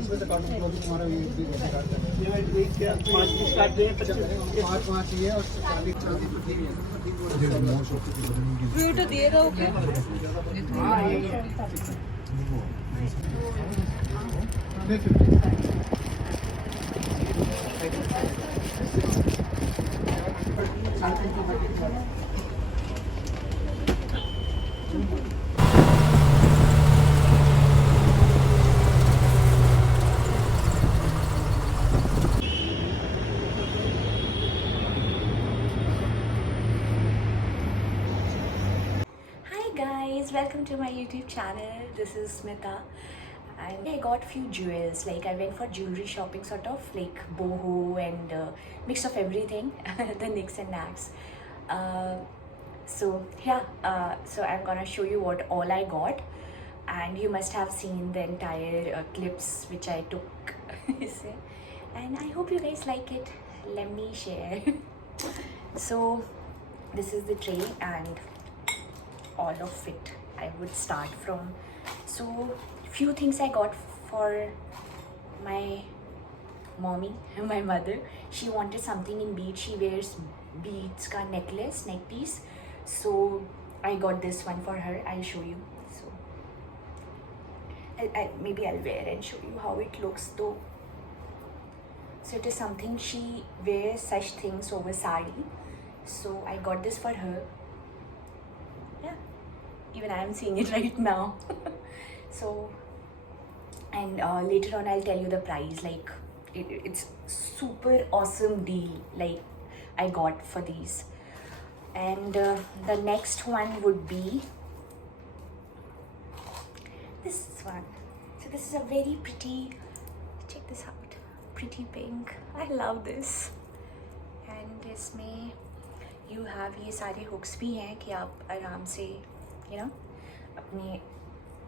इसमें से काटो जो भी तुम्हारा ये एक क्या 5 पीस काट दे 5 ये और 40 फ्रूट दिए रहोगे Guys, welcome to my YouTube channel. This is Smita and I got few jewels. Like I went for jewelry shopping, sort of like boho and mix of everything, the nicks and nacks. So I'm gonna show you what all I got, and you must have seen the entire clips which I took. And I hope you guys like it. Let me share. So this is the tray and all of it I would start from. So few things I got for my mommy, my mother. She wanted something in beads. She wears beads ka necklace, neck piece. So I got this one for her. I'll show you. So maybe I'll wear and show you how it looks though. So it is something she wears such things over sari. So I got this for her. Yeah, even I am seeing it right now. So and later on I'll tell you the price. Like it's super awesome deal like I got for these. And the next one would be this one. So this is a very pretty, check this out, pretty pink. I love this. And इसमें you have ये सारे hooks भी हैं कि आप आराम से अपने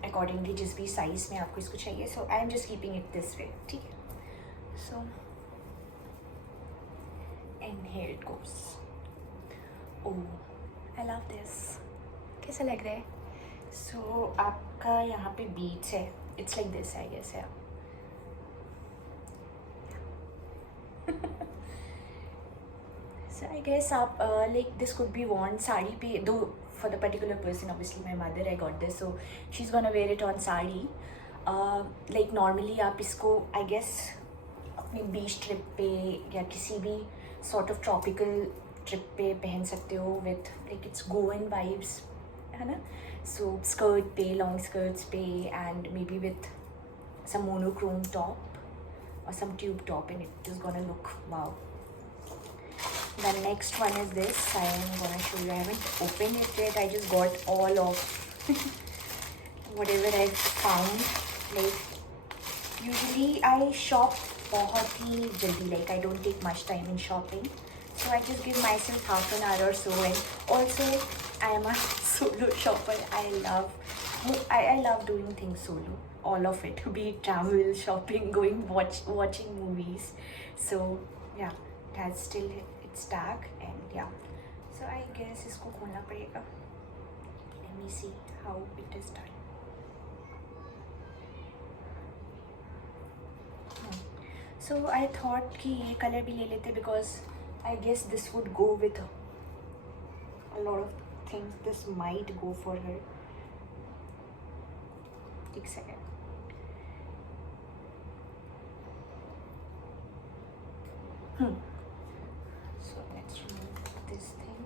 accordingly जिस भी size में आपको इसको चाहिए. So I am just keeping it this way, ठीक है? So and here it goes. Oh, I love this. कैसा लग रहा है? So आपका यहाँ पे beads है. It's like this, I guess, yeah. So I guess like this could be worn sari pe, though for the particular person, obviously my mother, I got this, so she's gonna wear it on sari. Like normally आप इसको I guess अपने beach trip पे या किसी भी sort of tropical trip पे पहन सकते हो with like it's Goan vibes, है ना? So skirt पे, long skirts पे, and maybe with some monochrome top or some tube top, and it is gonna look wow. The next one is this. I am gonna show you. I haven't opened it yet. I just got all of whatever I found. Like usually I shop बहुत ही जल्दी. Like I don't take much time in shopping, so I just give myself half an hour or so. And also I am a solo shopper. I love doing things solo. All of it. Be it travel, shopping, watching movies. So yeah, that's still its tag. And yeah, so I guess इसको खोलना पड़ेगा. Let me see how it is done. So I thought कि ये color भी ले लेते because I guess this would go with a lot of things. This might go for her. एक second. So let's remove this thing.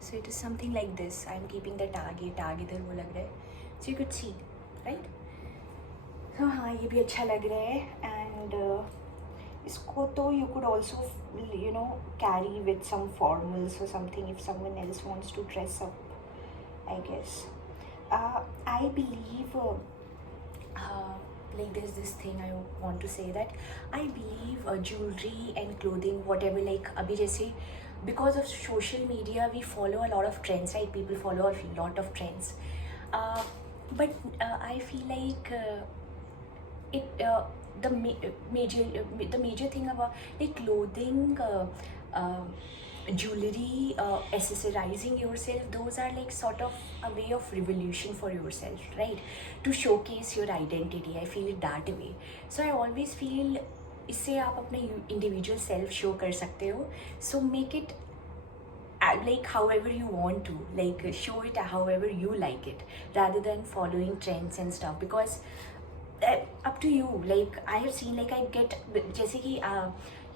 So it is something like this. I am keeping the tag. ये tag इधर वो लग रहा है. So you could see, right? So हाँ ये भी अच्छा लग रहा है. And इसको तो you could also carry with some formals or something if someone else wants to dress up, I guess. I believe like there's this thing I want to say that I believe jewelry and clothing, whatever, like abhi jaise, because of social media we follow a lot of trends, right? People follow a lot of trends. But I feel like it the major thing about like clothing, jewelry, accessorizing yourself, those are like sort of a way of revolution for yourself, right? To showcase your identity, I feel it that way. So I always feel इससे आप अपने individual self show कर सकते हो. So make it like however you want to, like show it however you like it, rather than following trends and stuff, because up to you. Like I have seen, like I get जैसे कि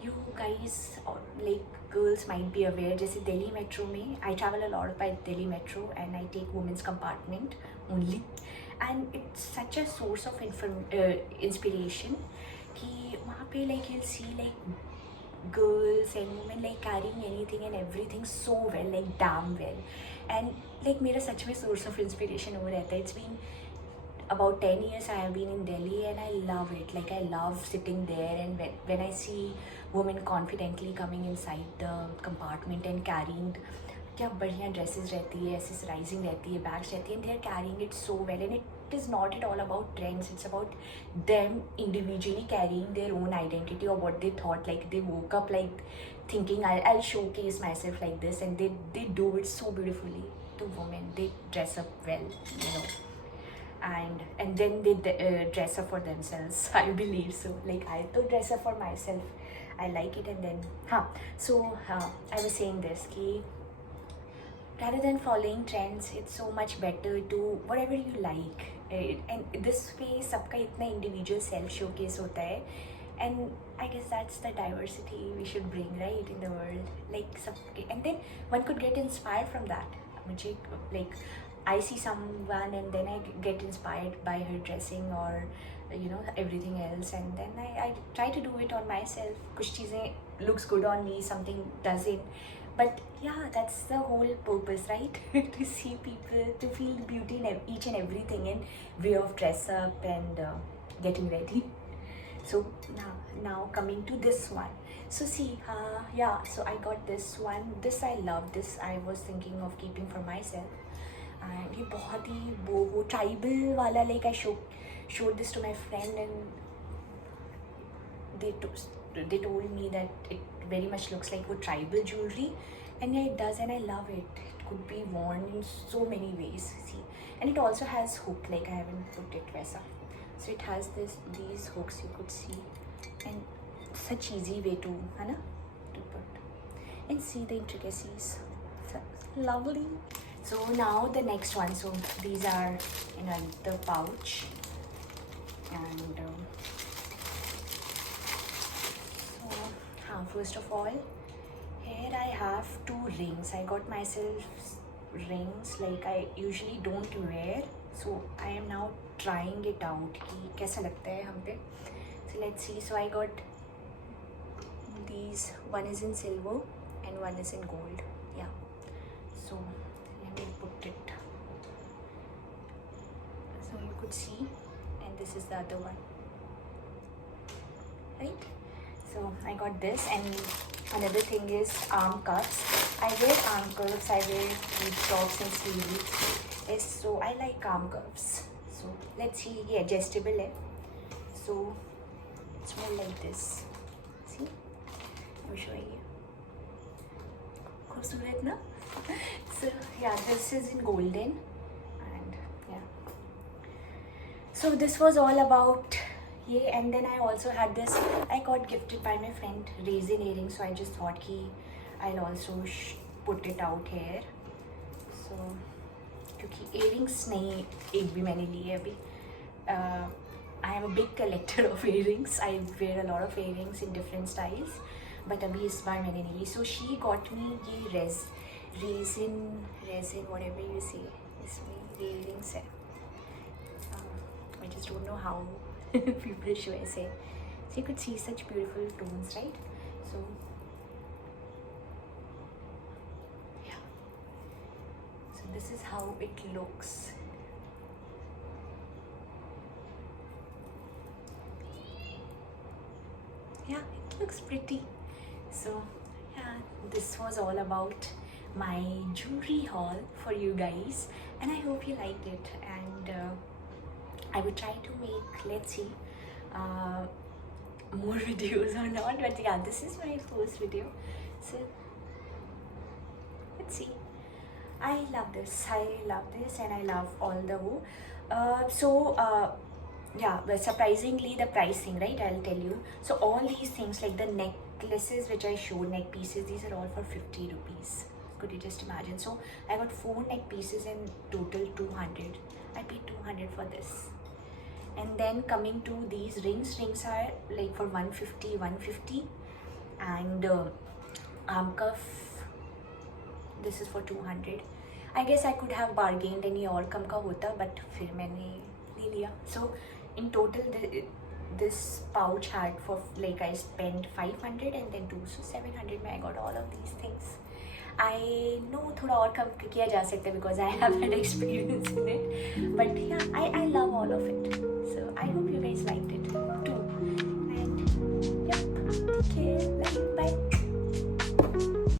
you guys like girls might be aware, जैसे Delhi metro में I travel a lot by Delhi metro and I take women's compartment only, and it's such a source of inspiration कि वहाँ पे like you'll see like girls and women like carrying anything and everything so well, like damn well. And like मेरा सच में source of inspiration वो रहता है. It's been about 10 years I have been in Delhi and I love it. Like I love sitting there, and when I see women confidently coming inside the compartment and carrying क्या बढ़िया dresses रहती है, एसेसराइजिंग रहती है, bags रहती है, and they are carrying it so well. And it is not at all about trends, it's about them individually carrying their own identity और what they thought. Like they woke up like thinking I'll showcase myself like this, and they do it so beautifully. To women, they dress up well, you know, and then they dress up for themselves. I believe so. Like I to dress up for myself, I like it. And then so I was saying this ki rather than following trends, it's so much better to whatever you like. And this way सबका इतना individual self showcase होता है. And I guess that's the diversity we should bring, right, in the world. Like सबके, and then one could get inspired from that. मुझे like I see someone and then I get inspired by her dressing or you know everything else, and then I try to do it on myself. कुछ चीज़ें looks good on me, something doesn't. But yeah, that's the whole purpose, right? To see people, to feel beauty in each and everything, and way of dress up and getting ready. So now coming to this one. So see, yeah, so I got this one. This I love. This I was thinking of keeping for myself. And ये बहुत ही वो tribal वाला, like I showed this to my friend, and they told me that it very much looks like वो tribal jewelry, and yeah, it does, and I love it. It could be worn in so many ways. See, and it also has hook. Like I haven't put it वैसा, so it has these hooks you could see, and such easy way to है ना to put, and see the intricacies. So, lovely. So now the next one. So these are in the pouch, and first of all, here I have 2 rings. I got myself rings like I usually don't wear, so I am now trying it out कि कैसा लगता है हम पे. So let's see. So I got these. One is in silver and one is in gold. Yeah. So let me put it. So you could see, and this is the other one, right? So I got this, and another thing is arm cuffs. I wear arm cuffs, I wear tops and sleeves. Yes, so I like arm cuffs. So let's see, ये adjustable है. So it's more like this. See, I'm showing you. खूबसूरत ना? So yeah, this is in golden, and yeah. So this was all about. Yeah, and then I also had this. I got gifted by my friend raisin earrings, so I just thought कि I'll also put it out here. So क्योंकि earrings नहीं एक भी मैंने लिए अभी. I am a big collector of earrings. I wear a lot of earrings in different styles, but अभी इस बार मैंने नहीं ली. So she got me ये raisin whatever you say. इसमें earrings है. I just don't know how people show ऐसे. So you could see such beautiful tones, right? So yeah, so this is how it looks. Yeah, it looks pretty. So yeah, this was all about my jewelry haul for you guys, and I hope you liked it. And I would try to make, let's see, more videos or not, but yeah, this is my first video, so let's see. I love this, and I love all the yeah, but surprisingly the pricing, right, I'll tell you. So all these things like the necklaces which I showed, neck pieces, these are all for 50 rupees. Could you just imagine? So I got 4 neck pieces in total 200. I paid 200 for this. And then coming to these rings are like for 150, and arm cuff, this is for 200. I guess I could have bargained any और कम का होता, but फिर मैंने नहीं लिया. So in total this pouch had for like I spent 500 and then 2, so 700 में I got all of these things. I know थोड़ा और कम किया जा सकता है because I have had experience in it, but yeah, I love all of it. So I hope you guys liked it.